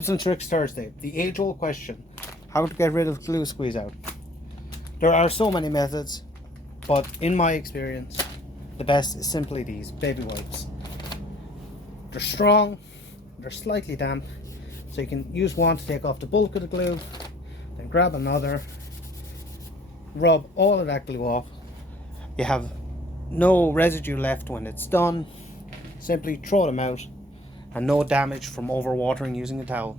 Tips and Tricks Thursday. The age-old question: how to get rid of glue squeeze out. There are so many methods, but in my experience, the best is simply these baby wipes. They're strong, they're slightly damp, so you can use one to take off the bulk of the glue, then grab another, rub all of that glue off. You have no residue left when it's done. Simply throw them out, and no damage from overwatering using a towel.